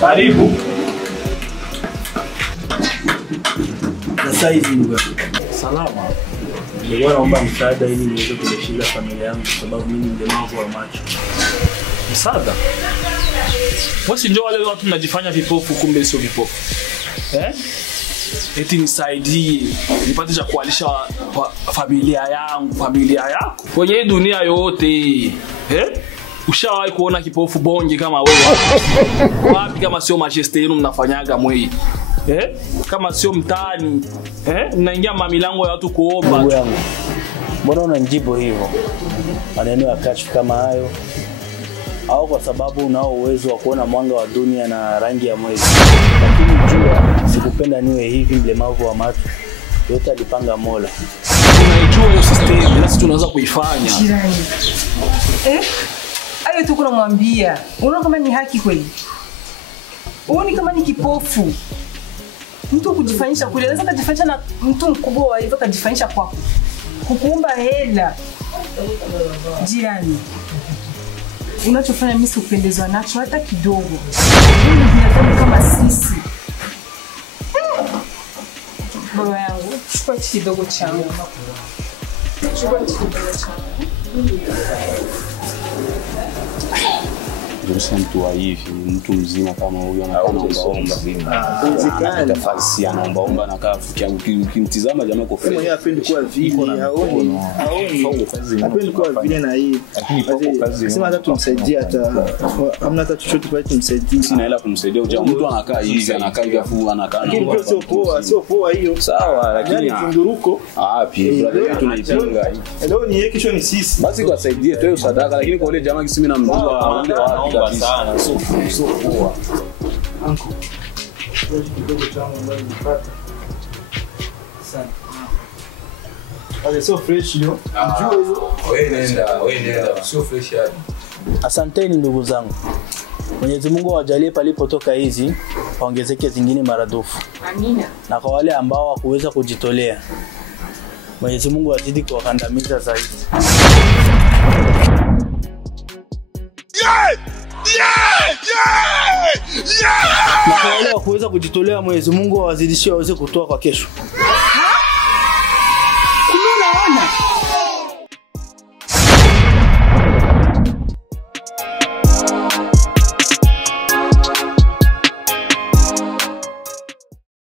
Karibu. Sasa hizi ndugu. Salama. Nilikuwa naomba msaada ili niweze kulishiza familia yangu kwa sababu mimi ni mlemavu wa macho. Msaada? Wasi ndio wale watu mnajifanya vipofu kumbe sio vipofu. Eti nisaidie, nipate cha kualisha familia yangu, familia yako. Kwenye dunia yote, ushawahi kuona kipofu bonge kama wewe? Wapi kama sio Manchester yenu mnafanyaga mwei? Kama sio mtaani, mnaingia mamilango ya watu kuomba. Ndugu yangu, mbona unanijibu hivyo? Maneno ya kashfa kama hayo? Au kwa sababu unao uwezo wa kuona mwanga wa dunia na rangi ya mwezi? Lakini jua sikupenda niwe hivi mlemavu wa macho. Yote alipanga Mola. Unaijua hiyo system, na sisi tunaweza kuifanya. Ayo tu kuna mwambia. Unaona kama ni haki kweli? Uone kama ni kipofu. Mtu kujifanyisha kule, anaweza kujifanyisha na mtu mkubwa wa hivyo kujifanyisha kwako. Kukuomba hela. Jirani. Unachofanya mimi sikupendezwa nacho hata kidogo. Mimi binadamu kama sisi. Baba yangu, chukua kidogo changu. Chukua kidogo changu. Ndio mtu wa hivi, mtu mzima kama huyo anaomba nafasi anaomba na kafu yangu ukimtizama jamaa kwa free. Mwenye apendi kuwa vile, haoni. Apendi kuwa vile na hii. Lakini kwa kazi sema hata tumsaidie hata hamna hata chochote kwa tumsaidie. Sina hela kumsaidia. Mtu anakaa hivi, anakaa hivi afu anakaa. Lakini sio poa hiyo. Sawa, lakini tunduruko. Pia brother tunaipinga. Leo ni yeye kesho ni sisi. Basi kwa saidie toe sadaka, lakini kwa ile jamaa kisimi na mjua ule wapi sana sio poa. Anko. Ndio kidogo changu ambacho nilipata. Sana. Ale so fresh yo. Njoo hiyo. Wewe nenda. Sio fresh hadi. Asanteni ndugu zangu. Mwenyezi Mungu awajalie palipotoka hizi waongezeke zingine maradufu. Amina. Na kwa wale ambao hawakuweza kujitolea, Mwenyezi Mungu azidi kuwakandamiza zaidi. Na kwa wale hawakuweza kujitolea, Mwenyezi Mungu awazidishie waweze kutoa kwa kesho.